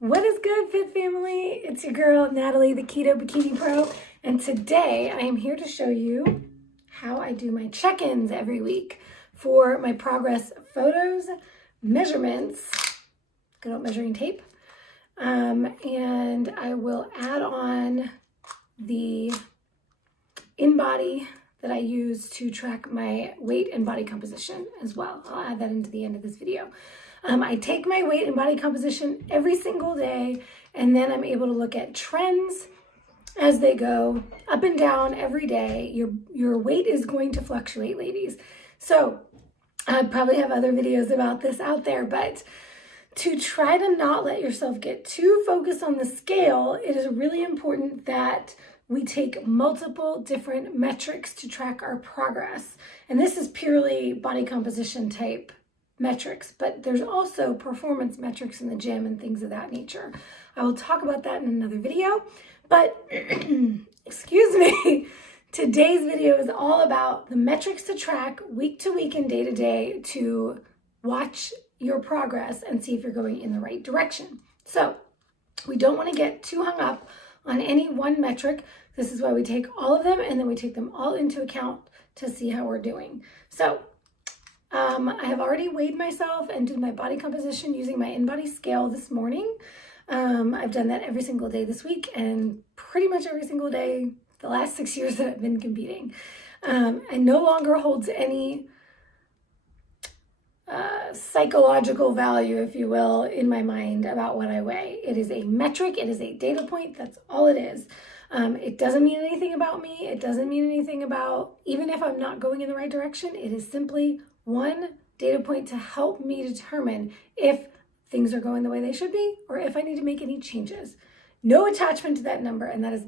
What is good, Fit Family? It's your girl, Natalie, the Keto Bikini Pro, and today I am here to show you how I do my check-ins every week for my progress photos, measurements, good old measuring tape, and I will add on the InBody that I use to track my weight and body composition as well. I'll add that into the end of this video. I take my weight and body composition every single day, and then I'm able to look at trends as they go up and down every day. Your weight is going to fluctuate, ladies. So I probably have other videos about this out there, but to try to not let yourself get too focused on the scale, it is really important that we take multiple different metrics to track our progress. And this is purely body composition type metrics, but there's also performance metrics in the gym and things of that nature. I will talk about that in another video, but excuse me, today's video is all about the metrics to track week to week and day to day to watch your progress and see if you're going in the right direction. So we don't want to get too hung up on any one metric. This is why we take all of them and then we take them all into account to see how we're doing. So I have already weighed myself and did my body composition using my InBody scale this morning. I've done that every single day this week and pretty much every single day the last 6 years that I've been competing. It no longer holds any psychological value, if you will, in my mind about what I weigh. It is a metric. It is a data point. That's all it is. It doesn't mean anything about me. It doesn't mean anything about, even if I'm not going in the right direction, it is simply one data point to help me determine if things are going the way they should be or if I need to make any changes. No attachment to that number, and that is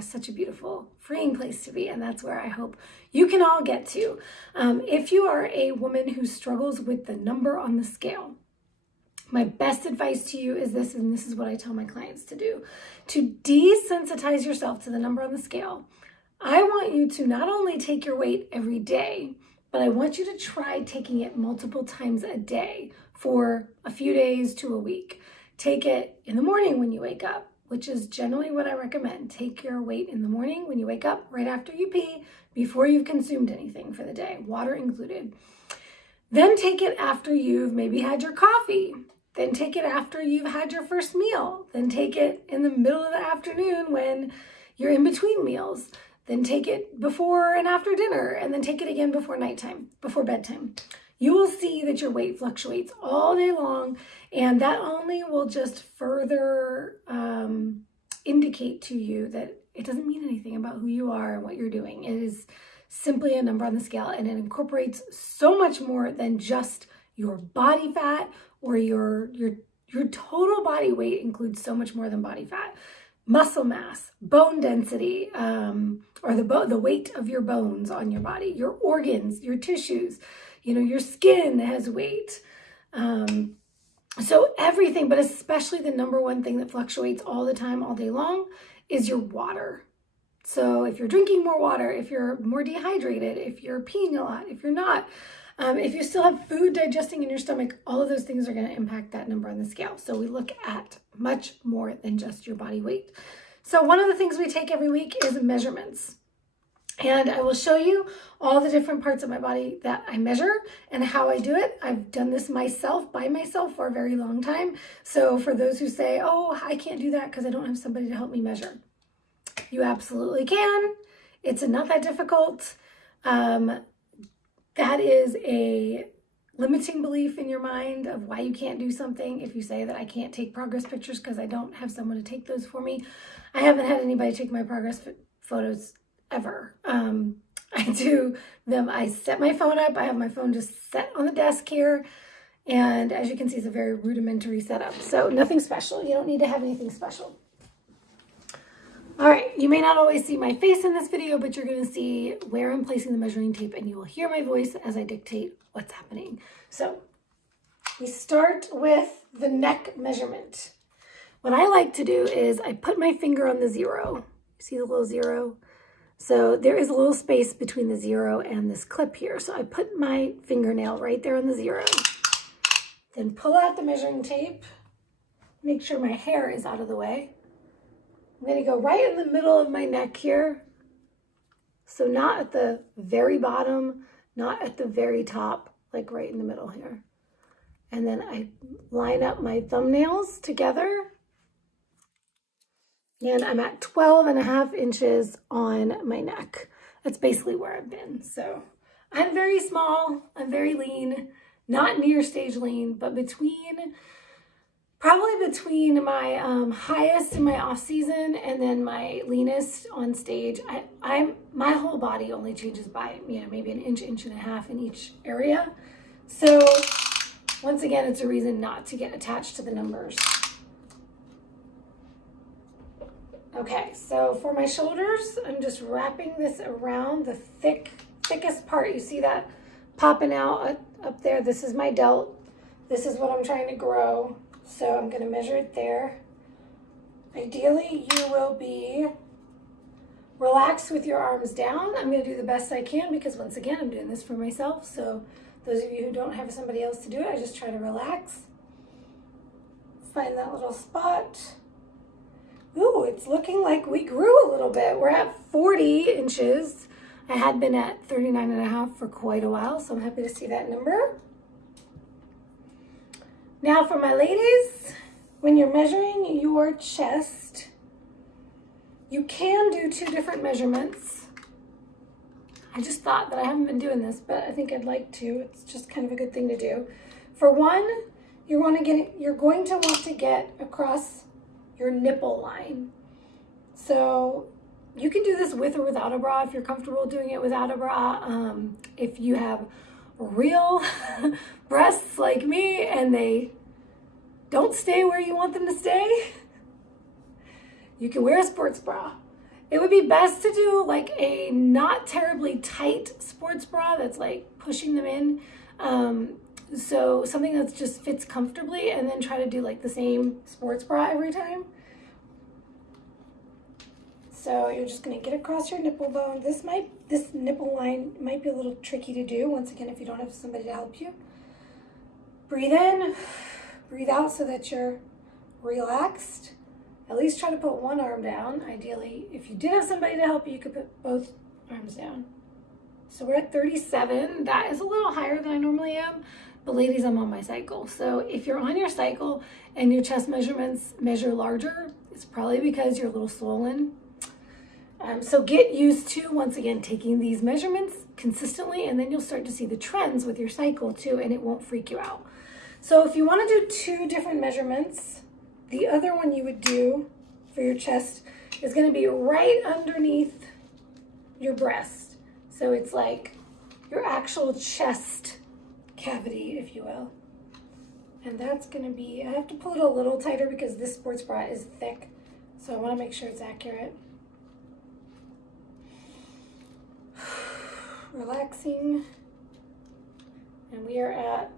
such a beautiful, freeing place to be, and that's where I hope you can all get to. If you are a woman who struggles with the number on the scale, my best advice to you is this, and this is what I tell my clients to do. To desensitize yourself to the number on the scale, I want you to not only take your weight every day, but I want you to try taking it multiple times a day for a few days to a week. Take it in the morning when you wake up, which is generally what I recommend. Take your weight in the morning when you wake up, right after you pee, before you've consumed anything for the day, water included. Then take it after you've maybe had your coffee. Then take it after you've had your first meal. Then take it in the middle of the afternoon when you're in between meals. Then take it before and after dinner, and then take it again before nighttime, before bedtime. You will see that your weight fluctuates all day long, and that only will just further indicate to you that it doesn't mean anything about who you are and what you're doing. It is simply a number on the scale, and it incorporates so much more than just your body fat or your total body weight. Includes so much more than body fat. Muscle mass, bone density, or the weight of your bones on your body, your organs, your tissues, your skin has weight. So everything, but especially the number one thing that fluctuates all the time, all day long, is your water. So if you're drinking more water, if you're more dehydrated, if you're peeing a lot, if you're not, if you still have food digesting in your stomach, all of those things are going to impact that number on the scale. So we look at much more than just your body weight. So one of the things we take every week is measurements. And I will show you all the different parts of my body that I measure and how I do it. I've done this myself, by myself, for a very long time. So for those who say, oh, I can't do that because I don't have somebody to help me measure, you absolutely can. It's not that difficult. That is a limiting belief in your mind of why you can't do something. If you say that I can't take progress pictures because I don't have someone to take those for me, I haven't had anybody take my progress photos ever. I do them, I set my phone up, I have my phone just set on the desk here, and as you can see, it's a very rudimentary setup. So nothing special. You don't need to have anything special. All right, you may not always see my face in this video, but you're going to see where I'm placing the measuring tape, and you will hear my voice as I dictate what's happening. So we start with the neck measurement. What I like to do is I put my finger on the zero. See the little zero? So there is a little space between the 0 and this clip here. So I put my fingernail right there on the 0. Then pull out the measuring tape make sure my hair is out of the way. I'm gonna go right in the middle of my neck here. So not at the very bottom, not at the very top, like right in the middle here. And then I line up my thumbnails together. And I'm at 12.5 inches on my neck. That's basically where I've been. So I'm very small, I'm very lean, not near stage lean, but probably between my highest in my off season and then my leanest on stage. My whole body only changes by, maybe an inch, inch and a half in each area. So once again, it's a reason not to get attached to the numbers. Okay, so for my shoulders, I'm just wrapping this around the thickest part. You see that popping out up there? This is my delt. This is what I'm trying to grow. So I'm going to measure it there. Ideally, you will be relaxed with your arms down. I'm going to do the best I can because once again, I'm doing this for myself. So those of you who don't have somebody else to do it, I just try to relax. Find that little spot. Ooh, it's looking like we grew a little bit. We're at 40 inches. I had been at 39.5 for quite a while, so I'm happy to see that number. Now for my ladies, when you're measuring your chest, you can do 2 different measurements. I just thought that I haven't been doing this, but I think I'd like to. It's just kind of a good thing to do. For one, you're going to want to get across your nipple line. So you can do this with or without a bra if you're comfortable doing it without a bra. If you have real breasts like me and they don't stay where you want them to stay, you can wear a sports bra. It would be best to do like a not terribly tight sports bra that's like pushing them in. So something that just fits comfortably, and then try to do like the same sports bra every time. So you're just going to get across your nipple bone. This nipple line might be a little tricky to do, once again, if you don't have somebody to help you. Breathe in, breathe out so that you're relaxed. At least try to put one arm down. Ideally, if you did have somebody to help you, you could put both arms down. So we're at 37. That is a little higher than I normally am. But ladies, I'm on my cycle. So if you're on your cycle and your chest measurements measure larger, it's probably because you're a little swollen. So get used to, once again, taking these measurements consistently, and then you'll start to see the trends with your cycle too, and it won't freak you out. So if you want to do 2 different measurements, the other one you would do for your chest is going to be right underneath your breast. So it's like your actual chest cavity, if you will. And that's going to be, I have to pull it a little tighter because this sports bra is thick. So I want to make sure it's accurate. Relaxing. And we are at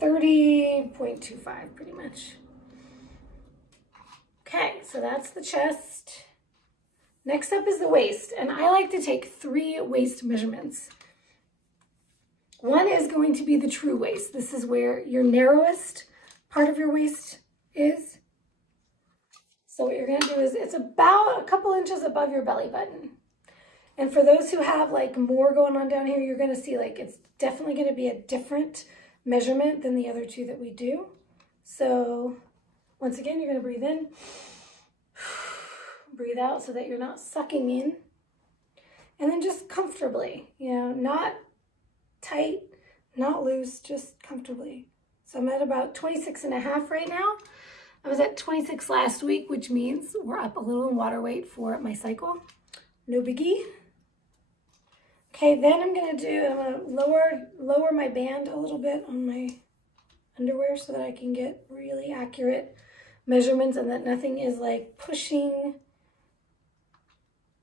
30.25 pretty much. Okay, so that's the chest. Next up is the waist, and I like to take 3 waist measurements. One is going to be the true waist. This is where your narrowest part of your waist is. So what you're going to do is, it's about a couple inches above your belly button. And for those who have like more going on down here, you're going to see like it's definitely going to be a different measurement than the other 2 that we do. So once again, you're going to breathe in, breathe out so that you're not sucking in. And then just comfortably, not tight, not loose, just comfortably. So I'm at about 26.5 right now. I was at 26 last week, which means we're up a little in water weight for my cycle. No biggie. Okay, then I'm going to lower my band a little bit on my underwear so that I can get really accurate measurements and that nothing is like pushing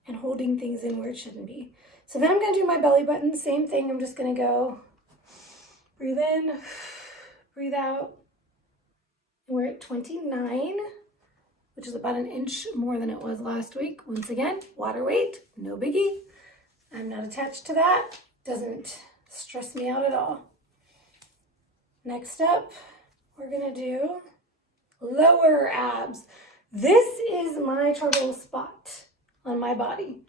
and holding things in where it shouldn't be. So then I'm going to do my belly button. Same thing. I'm just going to go breathe in, breathe out. We're at 29, which is about an inch more than it was last week. Once again, water weight, no biggie. I'm not attached to that. Doesn't stress me out at all. Next up, we're going to do lower abs. This is my trouble spot on my body.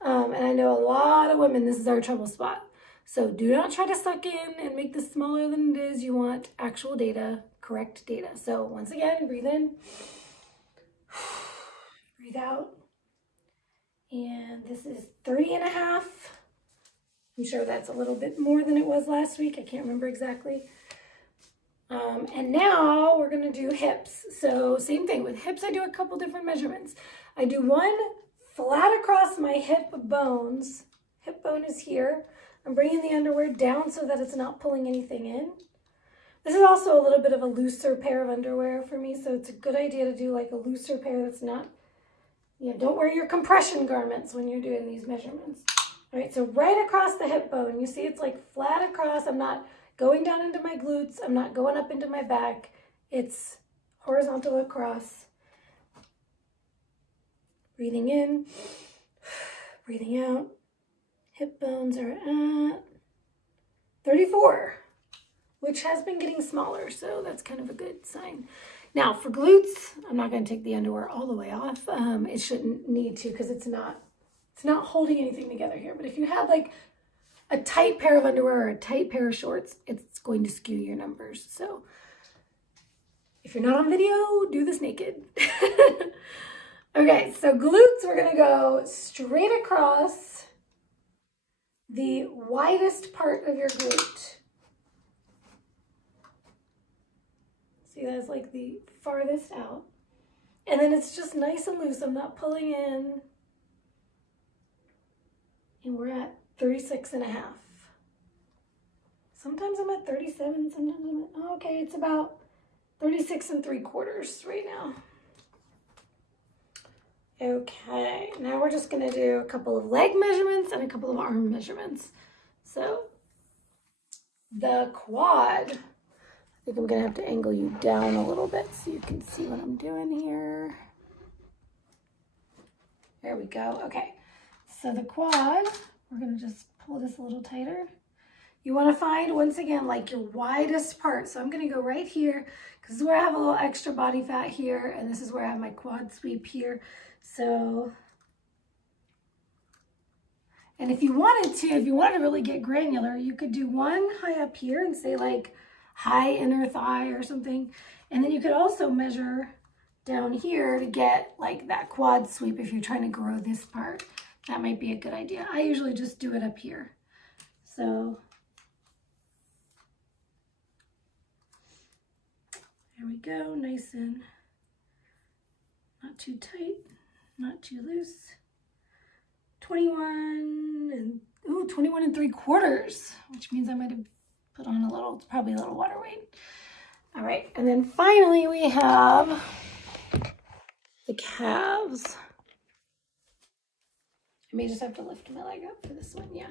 And I know a lot of women, this is our trouble spot. So do not try to suck in and make this smaller than it is. You want actual data, correct data. So once again, breathe in, breathe out. And this is 30.5. I'm sure that's a little bit more than it was last week. I can't remember exactly. And now we're gonna do hips. So same thing with hips, I do a couple different measurements. I do one flat across my hip bones. Hip bone is here. I'm bringing the underwear down so that it's not pulling anything in. This is also a little bit of a looser pair of underwear for me, so it's a good idea to do like a looser pair that's not, don't wear your compression garments when you're doing these measurements. All right, so right across the hip bone, you see it's like flat across. I'm not going down into my glutes. I'm not going up into my back. It's horizontal across. Breathing in, breathing out. Hip bones are at 34, which has been getting smaller, so that's kind of a good sign. Now for glutes, I'm not going to take the underwear all the way off. It shouldn't need to because it's not holding anything together here. But if you have like a tight pair of underwear or a tight pair of shorts, it's going to skew your numbers. So if you're not on video, do this naked. Okay, so glutes, we're going to go straight across the widest part of your glute. See, that's like the farthest out. And then it's just nice and loose. I'm not pulling in. And we're at 36.5. Sometimes I'm at 37, sometimes I'm at, okay, it's about 36.75 right now. Okay, now we're just gonna do a couple of leg measurements and a couple of arm measurements. So the quad, I think I'm gonna have to angle you down a little bit so you can see what I'm doing here. There we go, okay. So the quad, we're gonna just pull this a little tighter. You wanna find, once again, like your widest part. So I'm gonna go right here, because this is where I have a little extra body fat here, and this is where I have my quad sweep here. So, and if you wanted to really get granular, you could do one high up here and say like high inner thigh or something. And then you could also measure down here to get like that quad sweep if you're trying to grow this part. That might be a good idea. I usually just do it up here. So there we go, nice and not too tight, not too loose. 21 3/4, which means I might have put on a little, it's probably a little water weight. All right, and then finally we have the calves. I may just have to lift my leg up for this one, yeah.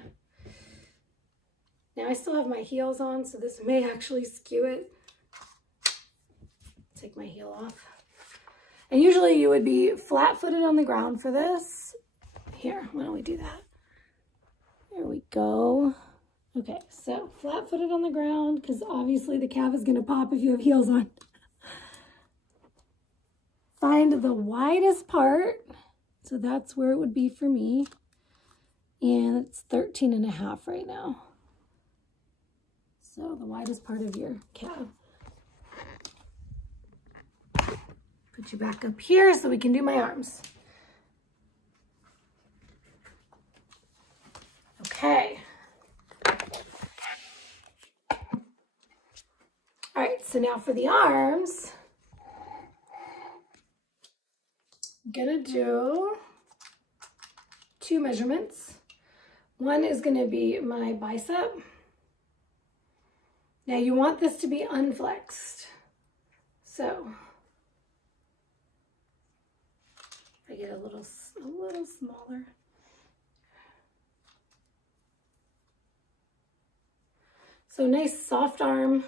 Now I still have my heels on, so this may actually skew it. Take my heel off. And usually you would be flat-footed on the ground for this. Here, why don't we do that? There we go. Okay, so flat-footed on the ground, because obviously the calf is going to pop if you have heels on. Find the widest part. So that's where it would be for me. And it's 13.5 right now. So the widest part of your calf. Put you back up here so we can do my arms. Okay. All right, so now for the arms, I'm gonna do 2 measurements. One is gonna be my bicep. Now you want this to be unflexed. So I get a little smaller. So nice soft arm.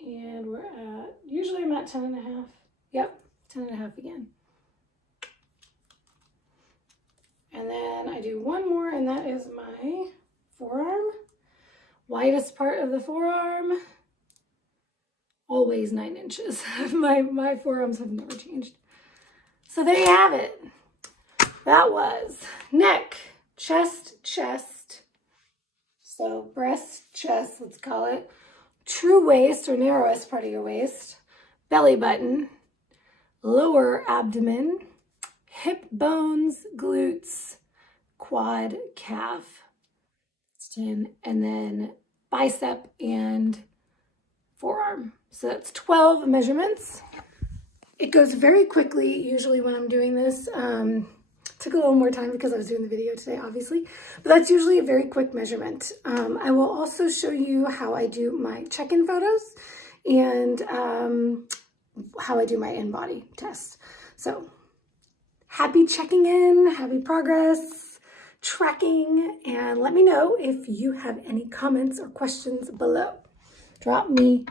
And we're at, usually I'm at 10.5. Yep, 10.5 again. And then I do one more, and that is my forearm. Widest part of the forearm. always 9 inches. My forearms have never changed. So there you have it. That was neck, chest, chest. So breast, chest, let's call it. True waist or narrowest part of your waist. Belly button. Lower abdomen. Hip bones, glutes, quad, calf. That's 10. And then bicep and forearm. So that's 12 measurements. It goes very quickly usually when I'm doing this. Took a little more time because I was doing the video today, obviously, but that's usually a very quick measurement. I will also show you how I do my check-in photos and how I do my in-body test. So happy checking in, happy progress, tracking, and let me know if you have any comments or questions below. Drop me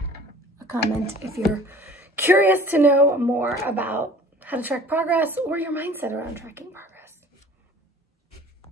a comment if you're curious to know more about how to track progress or your mindset around tracking progress.